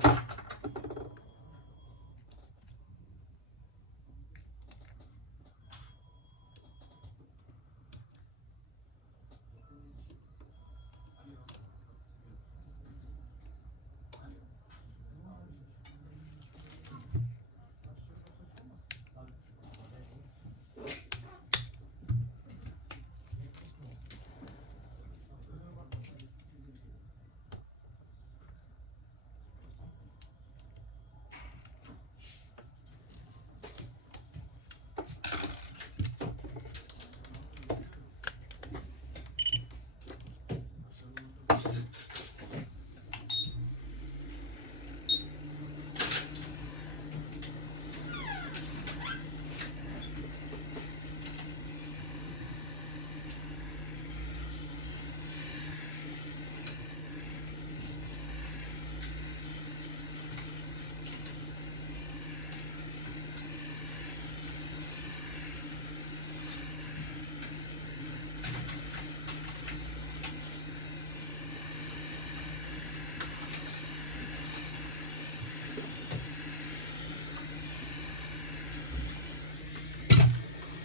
Thank you.